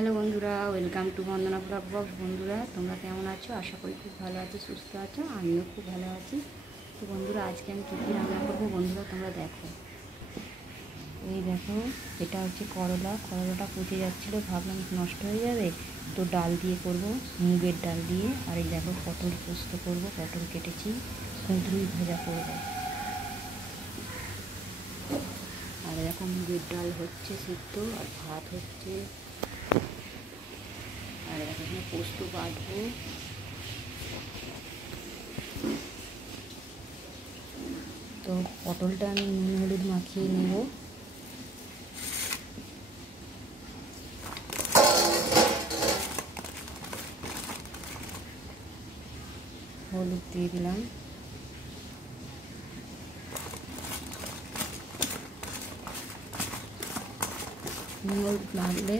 Hello বন্ধুরা, welcome to Bandana blog box. বন্ধুরা তোমরা কেমন আছো? আশা করি খুব ভালো আছো, সুস্থ আছো। আমিও খুব ভালো আছি। তো বন্ধুরা আজকে আমি কী কী রান্না করবো বন্ধুরা তোমরা দেখো। এই দেখো, এটা হচ্ছে করলাটা পচে যাচ্ছিলো, ভাবলাম নষ্ট হয়ে যাবে, তো ডাল দিয়ে করব, মুগের ডাল দিয়ে। আর এই দেখো পটল পোস্ত করব, পটল কেটেছি, কুঁদরুই ভাজা করব। আর এরকম মুগের ডাল হচ্ছে সিদ্ধ, আর ভাত হচ্ছে, আর এখানে পোস্ত বাটবো। তো পটলটা আমি নুন হলুদ মাখিয়ে নেব। হলুদ দিয়ে দিলাম, নুন হলুদ মাখলে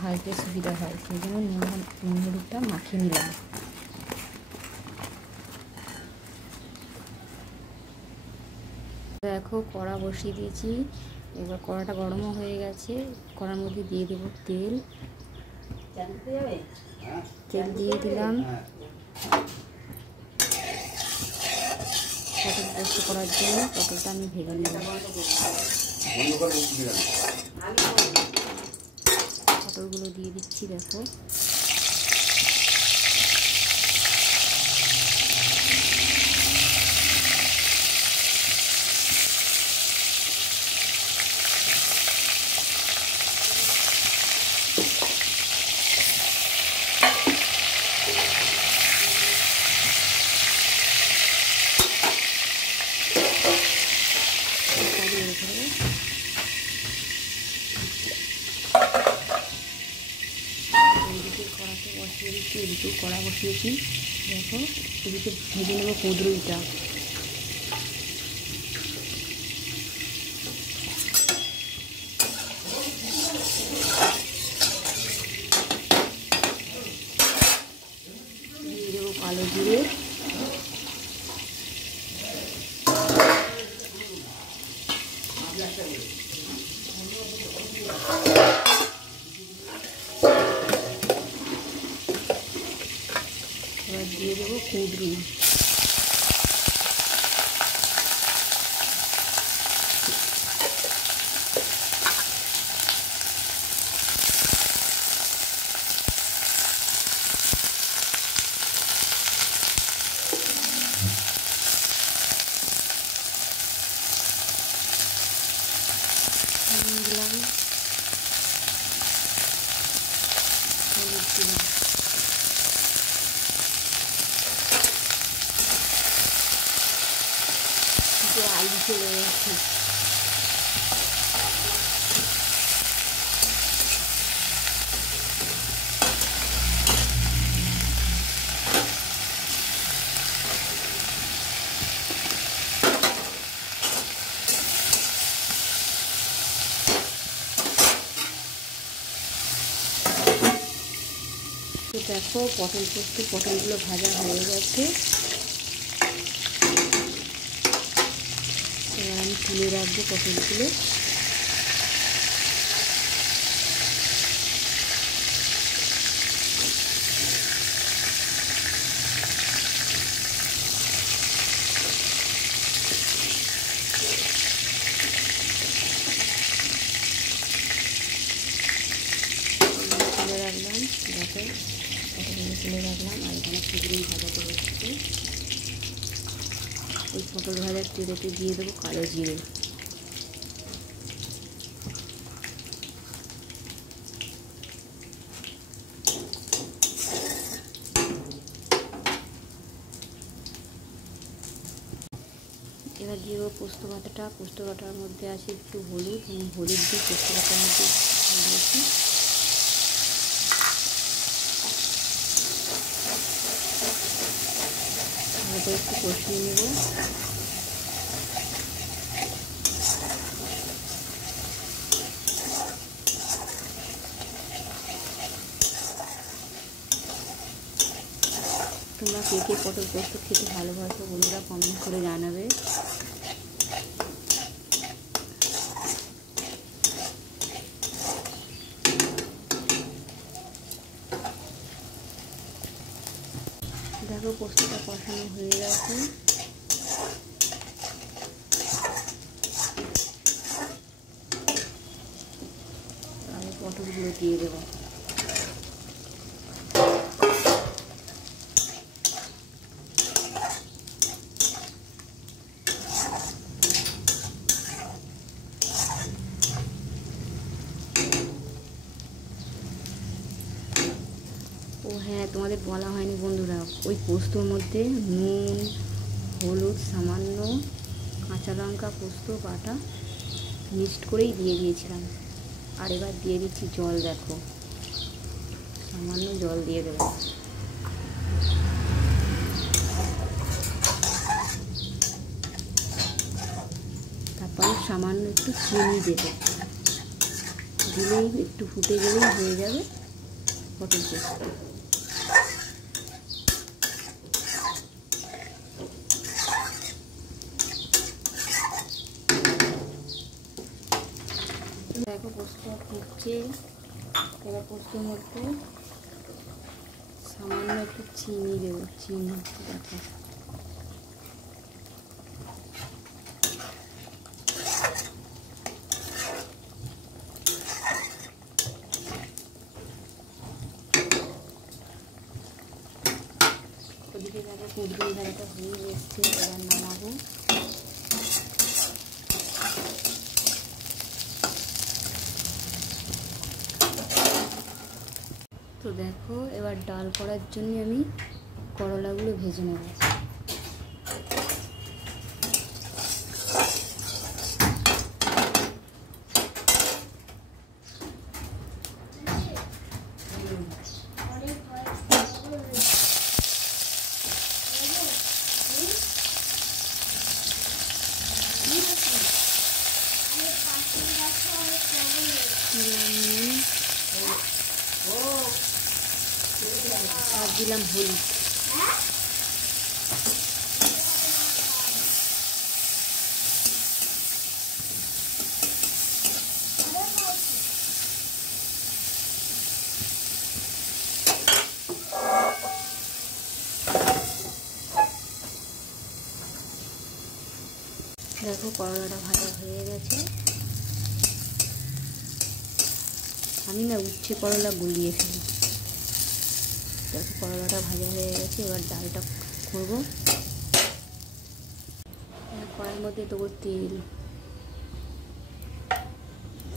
ভাজতে সুবিধা হয়, সেই জন্য নুন হলুদটা মাখিয়ে নিলাম। দেখো কড়া বসিয়ে দিয়েছি, এবার কড়াটা গরমও হয়ে গেছে। কড়ার মধ্যে দিয়ে দেবো তেল। তেল দিয়ে দিলাম পটল পোস্ত করার জন্য। পটলটা আমি ভেজে নিলাম। পটলগুলো দিয়ে দিচ্ছি, দেখো। কড়াতে বসিয়ে দিচ্ছি, এদিকে কড়া বসিয়েছি, দেখো। এদিকে ভেজে নেবো কুঁদরুইটা। দিয়ে দেবো কালো জিরে, এবার দিয়ে দেবো কুঁদরুই। দিলাম হলুদ, দিলাম আলু চলে যাচ্ছে। তো দেখো পটলগুলো ভাজা হয়ে গেছে। এবার আমি তুলে রাখবো পটলগুলো। তুলে রাখলাম, দেখো পটলগুলো তুলে রাখলাম। আর এখানে কুঁদরুই ভাজাতে হচ্ছে। ওই পটল ভাজার তেলেতে দিয়ে দেবো কালো জিরে। এবার দিয়ে দেবো পোস্ত বাটাটা। পোস্ত বাটার মধ্যে আছে একটু হলুদ, হলুদ দিয়ে পোস্ত বাটার মধ্যে দিয়েছি। এবার একটু কষিয়ে নেব। তোমরা কে কে পটল পোস্ত খেতে ভালোবাসো বন্ধুরা, কমেন্ট করে জানাবে। দেখো পোস্তটা কষানো হয়ে গেছে। আমি পটলগুলো দিয়ে দেবো। ও হ্যাঁ, তোমাদের বলা হয়নি বন্ধুরা, ওই পোস্তর মধ্যে নুন, হলুদ, সামান্য কাঁচা লঙ্কা, পোস্ত বাটা মিক্সড করেই দিয়ে দিয়েছিলাম। আর এবার দিয়ে দিচ্ছি জল, দেখো সামান্য জল দিয়ে দেবো। তারপরে সামান্য একটু চিনি দেবো, দিলেই একটু ফুটে গেলেই হয়ে যাবে পটল পোস্ত। দেখো পোস্তটা ফুটছে। এবার পোস্তর মধ্যে সামান্য একটু চিনি দেবো, চিনি দেখো। ওদিকে দেখো কুঁদরুই ভাজাটা হয়ে এসছে, এবার নামাবো। তো দেখো এবার ডাল করার জন্য আমি করলাগুলো ভেজে নেব। আর দিলাম হলুদ। দেখো করলাটা ভাজা হয়ে গেছে। আমি না উচ্ছে করলা গুলিয়ে ফেলি। দেখো করলাটা ভাজা হয়ে গেছে, এবার ডালটা করবো। কড়াইয়ের মধ্যে দেবো তেল,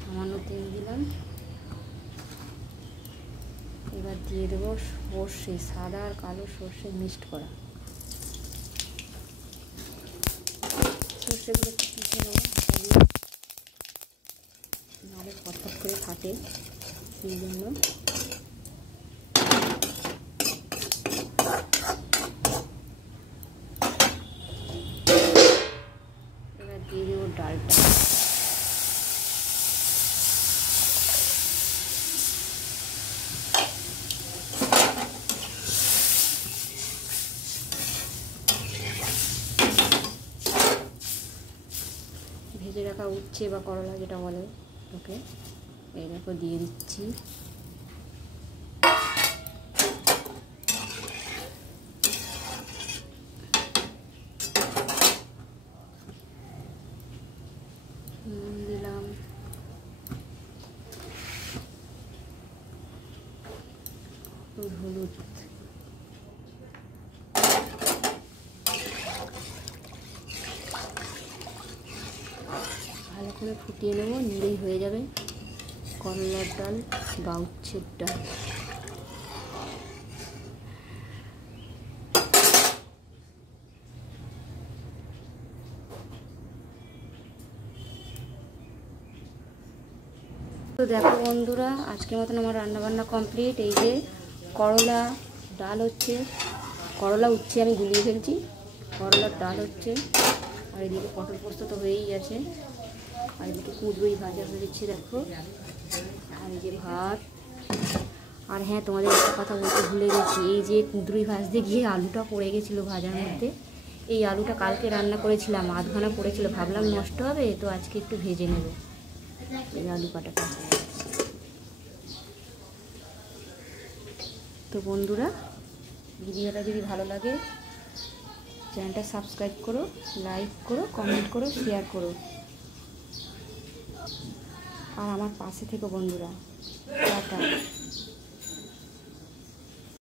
সামান্য তেল দিলাম। এবার দিয়ে দেবো সর্ষে, সাদা আর কালো সর্ষে মিক্সড করা। সর্ষেগুলো একটু পিষে নেবো, নাহলে ফটফট করে ফাটে, সেই জন্য। এবার দিয়ে দেবো ডালটা। ভেজে রাখা উচ্ছে বা করলা যেটা বলে ওকে, এই দেখো দিয়ে দিচ্ছি। নুন দিলাম, হলুদ, ভালো করে ফুটিয়ে নেবো, নিলেই হয়ে যাবে করলার ডাল বা উচ্ছের ডাল। তো দেখো বন্ধুরা, আজকের মতন আমার রান্নাবান্না কমপ্লিট। এই যে করলা ডাল হচ্ছে, করলা উচ্ছে আমি গুলিয়ে ফেলছি, করলার ডাল হচ্ছে, আর এদিকে পটল পোস্ত তো হয়েই গেছে, আর এদিকে কুঁদরুই ভাজা হয়ে দিচ্ছি দেখো, আর এই যে ভাত। আর হ্যাঁ, তোমাদের একটা কথা বলতে ভুলে গেছি, এই যে কুঁদরুই ভাজতে গিয়ে আলুটা পড়ে গেছিলো ভাজার মধ্যে। এই আলুটা কালকে রান্না করেছিলাম, আধখানা পড়েছিল, ভাবলাম নষ্ট হবে, তো আজকে একটু ভেজে নেব এই আলু কাটাটা। তো বন্ধুরা, ভিডিওটা যদি ভালো লাগে চ্যানেলটা সাবস্ক্রাইব করো, লাইক করো, কমেন্ট করো, শেয়ার করো, আর আমার পাশে থেকো বন্ধুরা। টাটা।